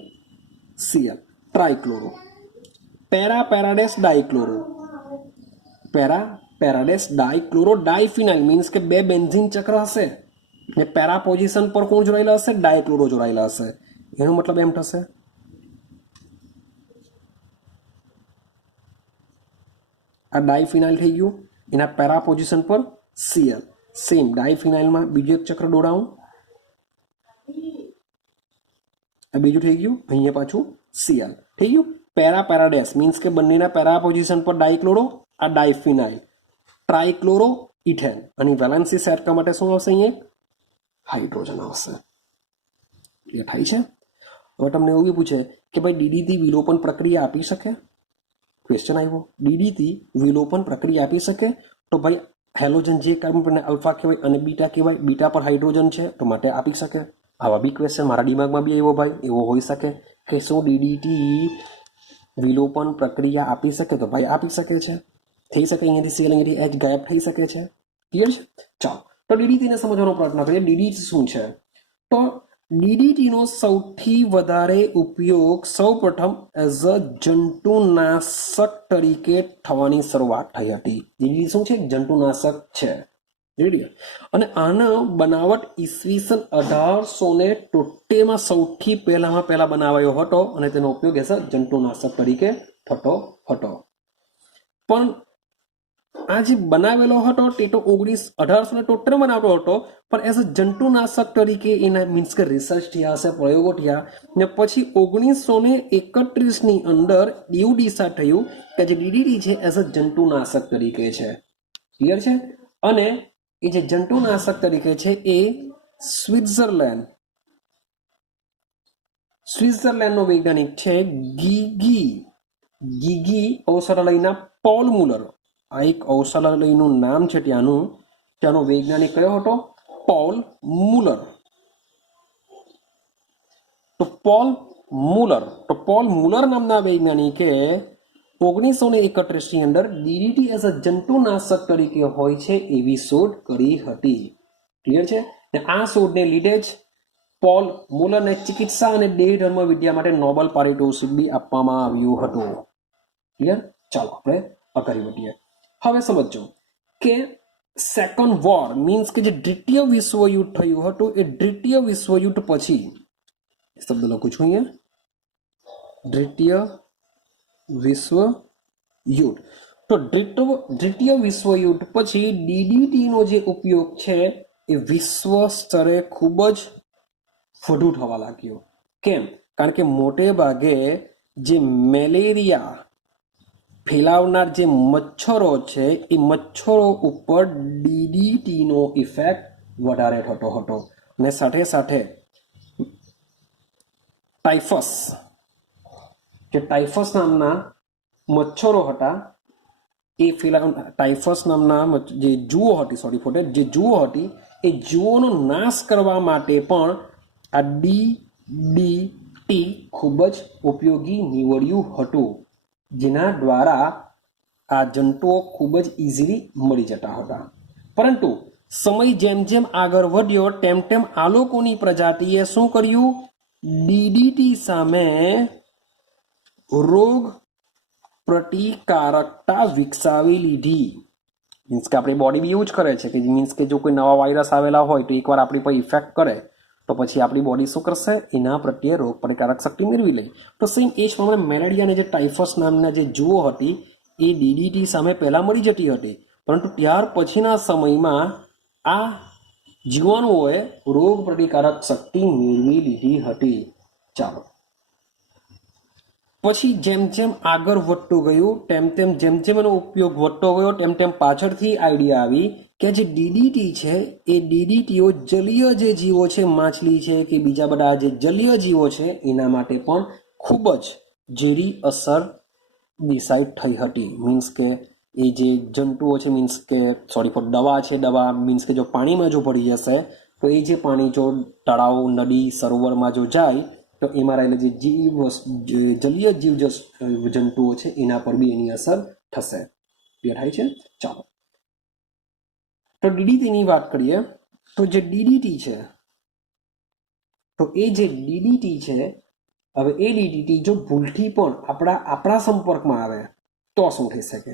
Cl trichloro. Para પેરાડેસ ડાઇક્લોરો, પેરા પેરાડેસ ડાઇક્લોરો ડાઇફિનાઇલ મીન્સ કે 2 બેન્ઝીન ચક્ર હશે ને પેરા પોઝિશન પર કોણ જોડાયેલા હશે? ડાઇક્લોરો જોડાયેલા હશે. એનો મતલબ એમ થશે આ ડાઇફિનાઇલ થઈ ગયું, એના પેરા પોઝિશન પર Cl. સેમ ડાઇફિનાઇલમાં બીજું એક ચક્ર દોડાવું, આ બીજું થઈ ગયું, અહીંયા પાછું Cl થઈ ગયું. પેરા પેરાડેસ મીન્સ કે બંનેના પેરા પોઝિશન પર ડાઇક્લોરો, આ ડાઇફિનાઇલ, ટ્રાઇક્લોરો ઇથેન. અને વેલેન્સી સેટ કરવા માટે શું આવશે? અહીંયા હાઇડ્રોજન આવશે. ક્લિયર થાય છે? હવે તમને એવું પૂછે કે ભાઈ ડીડીટી વિલોપન પ્રક્રિયા આપી શકે? ક્વેશ્ચન આવ્યો, ડીડીટી વિલોપન પ્રક્રિયા આપી શકે? તો ભાઈ હેલોજન જે કાર્બન અલ્ફા કહેવાય અને બીટા કહેવાય, બીટા પર હાઇડ્રોજન છે તો માટે આપી શકે. આવા બી ક્વેશ્ચન મારા દિમાગમાં બી આવ્યો ભાઈ, એવો હોઈ શકે કે શું ડીડીટી વિલોપન પ્રક્રિયા આપી શકે? તો ભાઈ આપી શકે છે, થઈ શકે. અહીંયાથી Cl અહીંયાથી H ગાયબ થઈ શકે છે. ક્લિયર છે? ચાલો તો ડીડીટીને સમજવાનો પ્રયત્ન કરીએ. ડીડીટી શું છે? તો ડીડીટીનો સૌથી વધારે ઉપયોગ સૌપ્રથમ એઝ અ જંતુનાશક તરીકે થવાની શરૂઆત થઈ હતી. ડીડીટી શું છે? જંતુનાશક છે. અને આનો બનાવટ ઈસવીસન 1873 સૌથી પહેલા બનાવાયો હતો અને તેનો ઉપયોગ એઝ અ જંતુનાશક તરીકે થતો હતો. પણ આ જે બનાવેલો હતો તે તો 1873 બનાવતો હતો, પણ એઝ અ જંતુનાશક તરીકે એના મીન્સ કે રિસર્ચ થયા હશે, પ્રયોગો થયા ને પછી 1931 અંદર એવું ડિસાઇડ થયું કે જે ડીડીટી છે એઝ અ જંતુનાશક તરીકે છે. ક્લિયર છે? અને એ જે જંતુનાશક તરીકે છે એ સ્વિટ્ઝરલેન્ડનો વૈજ્ઞાનિક છે ગીગી ઔષધાલયના પોલ મુલર. આ એક ઔષધાલયનું નામ છે ત્યાંનો વૈજ્ઞાનિક કયો હતો? Paul Muller. તો પોલ મુલર નામના વૈજ્ઞાનિકે 1931 અંદર ડીડીટી એઝ અ જંતુનાશક તરીકે હોય છે એવી શોધ કરી હતી. ક્લિયર છે? આ શોધને લીધે જ પોલ મુલરને ચિકિત્સા અને દેહ ધર્મ વિદ્યા માટે નોબેલ પારિતોષિક બી આપવામાં આવ્યું હતું. ક્લિયર? ચાલો આપણે આગળ વધીએ. હવે સમજો કે સેકન્ડ વોર મીન્સ કે જે દ્વિતીય વિશ્વયુદ્ધ થયું હતું એ દ્વિતીય વિશ્વયુદ્ધ પછી, શબ્દ લખું છું અહીંયા, દ્વિતીય વિશ્વયુદ્ધ. તો દ્વિતીય વિશ્વયુદ્ધ પછી ડીડીટી નો જે ઉપયોગ છે એ વિશ્વ સ્તરે ખૂબ જ વધુ થવા લાગ્યો. કેમ? કારણ કે મોટે ભાગે જે મેલેરિયા ફેલાવનાર જે મચ્છરો છે એ મચ્છરો ઉપર ડીડીટી નો ઇફેક્ટ વધારે થતો હતો. અને સાથે સાથે ટાઇફસ નામના મચ્છરો હતા એ ટાઇફસ નામના જે જુઓ હતી એ જુઓનો નાશ કરવા માટે પણ આ ડીડીટી ખૂબ જ ઉપયોગી નીવડ્યું હતું, જેના દ્વારા આ જંતુઓ ખૂબ જ ઇઝીલી મળી જતા હતા. પરંતુ સમય જેમ જેમ આગળ વધ્યો તેમ તેમ આ લોકોની પ્રજાતિએ શું કર્યું? ડીડીટી સામે રોગ પ્રતિકારકતા વિકસાવી લીધી. મીન્સ કે આપણી બોડી બી એવું જ કરે છે કે મીન્સ કે જો કોઈ નવા વાયરસ આવેલા હોય તો એકવાર આપણી પર ઇફેક્ટ કરે તો પછી આપણી બોડી શું કરશે? એના પ્રત્યે રોગ પ્રતિકારક શક્તિ મેળવી લે. તો સેમ એ જ પ્રમાણે મેલેરિયા અને જે ટાઇફસ નામના જે જુઓ હતી એ ડીડીટી સામે પહેલાં મળી જતી હતી, પરંતુ ત્યાર પછીના સમયમાં આ જીવાણુઓએ રોગ પ્રતિકારક શક્તિ મેળવી લીધી હતી. ચાલો પછી જેમ જેમ આગળ વધતું ગયું તેમ જેમ એનો ઉપયોગ વધતો ગયો તેમ પાછળથી આઈડિયા આવી કે જે ડીડીટી છે એ ડીડીટીઓ જલીય જે જીવો છે, માછલી છે કે બીજા બધા જે જલીય જીવો છે એના માટે પણ ખૂબ જ ઝેરી અસર ડિસાઇડ થઈ હતી. મીન્સ કે એ જે જંતુઓ છે દવા છે, દવા મીન્સ કે જો પાણીમાં જો ભળી જશે તો એ જે પાણી જો તળાવ, નદી, સરોવરમાં જો જાય તો એમાં રહેલા જે જલીય જીવ જંતુઓ છે એના પર બી એની અસર થશે. ક્લિયર થાય છે? ચાલો, તો ડીડીટીની વાત કરીએ તો જે ડીડીટી છે, તો એ જે ડીડીટી છે, હવે એ ડીડીટી જો ભૂલથી પણ આપણા સંપર્કમાં આવે તો શું થઈ શકે?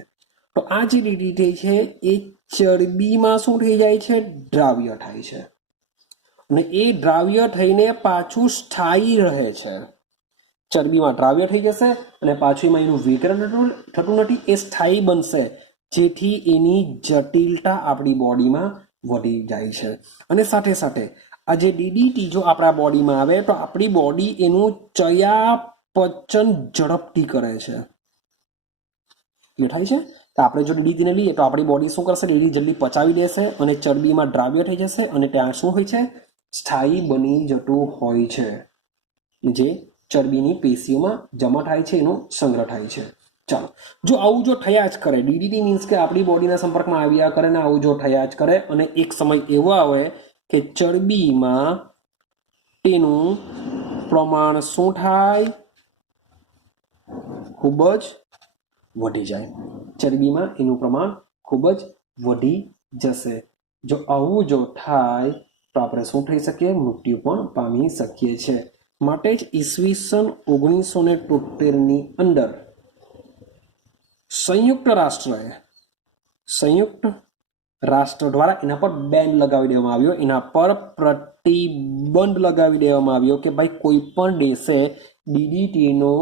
તો આ જે ડીડીટી છે એ ચરબીમાં શું થઈ જાય છે? દ્રાવ્ય થાય છે, અને એ દ્રાવ્ય થઈને પાછું સ્થાયી રહે છે. ચરબીમાં દ્રાવ્ય થઈ જશે અને પાછું એમાં એનું વિઘટન થતું નથી, એ સ્થાયી બનશે, જેથી એની જટિલતા આપણી બોડીમાં વધી જાય છે. અને સાથે સાથે આ જે ડીડીટી જો આપણા બોડીમાં આવે તો આપણી બોડી એનું ચયાપચય ઝડપથી કરે છે. એ થાય છે. તો આપણે જો ડીડીટીને લઈએ તો આપણી બોડી શું કરશે? ડીડીટી જલ્દી પચાવી દેશે અને ચરબીમાં દ્રાવ્ય થઈ જશે અને ત્યાં શું હોય છે? સ્થાયી બની જતું હોય છે, જે ચરબીની પેશીઓમાં જમા થાય છે, એનો સંગ્રહ થાય છે. ચાલો, જો આવું જો થયા જ કરે, ડીડીટી મીન્સ કે આપણી બોડીના સંપર્કમાં આવ્યા કરે ને આવું જો થયા જ કરે અને એક સમય એવો આવે કે ચરબીમાં તેનું પ્રમાણ શું થાય? ખૂબ જ વધી જાય. ચરબીમાં એનું પ્રમાણ ખૂબ જ વધી જશે. જો આવું જો થાય તો આપણે શું થઈ શકીએ? મૃત્યુ પણ પામી શકીએ છીએ. માટે જ ઈસવીસન 1973ની અંદર સંયુક્ત રાષ્ટ્ર દ્વારા એના પર બેન લગાવી દેવામાં આવ્યો, એના પર પ્રતિબંધ લગાવી દેવામાં આવ્યો કે ભાઈ કોઈ પણ દેશે ડીડીટીનો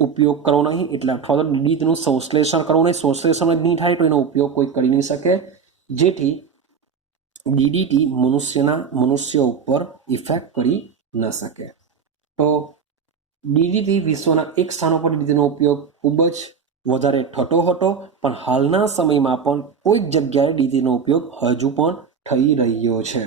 ઉપયોગ કરવો નહીં, એટલે અથવા તો ડીડીટીનું સંશ્લેષણ કરવું નહીં. સંશ્લેષણ જ નહીં થાય તો એનો ઉપયોગ કોઈ કરી નહીં શકે, જેથી ડીડીટી મનુષ્ય ઉપર ઇફેક્ટ કરી ન શકે. તો ડીડીટી વિશ્વના એક સ્થાનો પર ડીડીટીનો ઉપયોગ ખૂબ જ વધારે થતો હતો, પણ હાલના સમયમાં પણ કોઈક જગ્યાએ ડીડીટીનો ઉપયોગ હજુ પણ થઈ રહ્યો છે.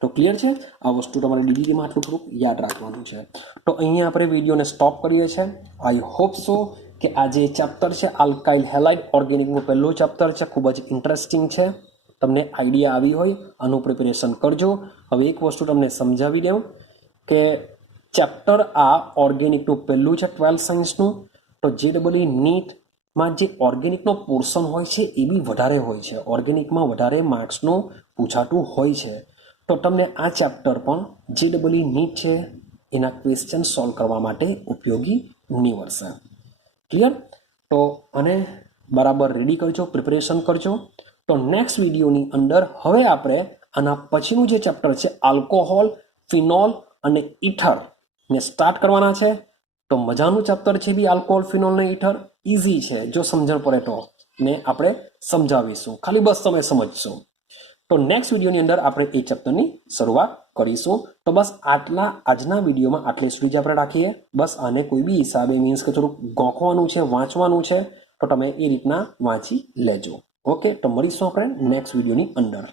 તો ક્લિયર છે? આ વસ્તુ તમારે ડીડીટીમાં આટલું થોડુંક યાદ રાખવાનું છે. તો અહીંયા આપણે વિડીયોને સ્ટોપ કરીએ છીએ. આઈ હોપ સો કે આ જે ચેપ્ટર છે આલ્કાઇલ હેલાઇડ ઓર્ગેનિકનું પહેલું ચેપ્ટર છે, ખૂબ જ ઇન્ટરેસ્ટિંગ છે. તમને આઈડિયા આવી હોય આનું પ્રિપેરેશન કરજો. હવે એક વસ્તુ તમને સમજાવી દઉં કે ચેપ્ટર આ ઓર્ગેનિકનું પહેલું છે 12th સાયન્સનું. તો JEE નીટમાં જે ઓર્ગેનિકનો પોર્શન હોય છે એ બી વધારે હોય છે, ઓર્ગેનિકમાં વધારે માર્ક્સનું પૂછાતું હોય છે. તો તમને આ ચેપ્ટર પણ JEE નીટ છે એના ક્વેશ્ચન સોલ્વ કરવા માટે ઉપયોગી નીવડશે. ક્લિયર? તો આને બરાબર રેડી કરજો, પ્રિપેરેશન કરજો. તો નેક્સ્ટ વિડીયોની અંદર હવે આપણે આના પછીનું જે ચેપ્ટર છે આલ્કોહોલ, ફિનોલ અને ઇથર ને સ્ટાર્ટ કરવાના છે. તો મજાનું ચેપ્ટર છે બી આલ્કોહોલ, ફિનોલ ને ઇથર. ઇઝી છે જો સમજણ પડે તો, ને આપણે સમજાવીશું, ખાલી બસ તમે સમજશો. તો નેક્સ્ટ વિડીયોની અંદર આપણે એ ચેપ્ટરની શરૂઆત કરીશું. તો બસ આજના વિડીયોમાં આટલે સુધી જ આપણે રાખીએ. બસ આને કોઈ બી હિસાબે મીન્સ કે થોડુંક ગોખવાનું છે, વાંચવાનું છે, તો તમે એ રીતના વાંચી લેજો. ઓકે, તો મળીશું આપણે નેક્સ્ટ વિડીયોની અંદર.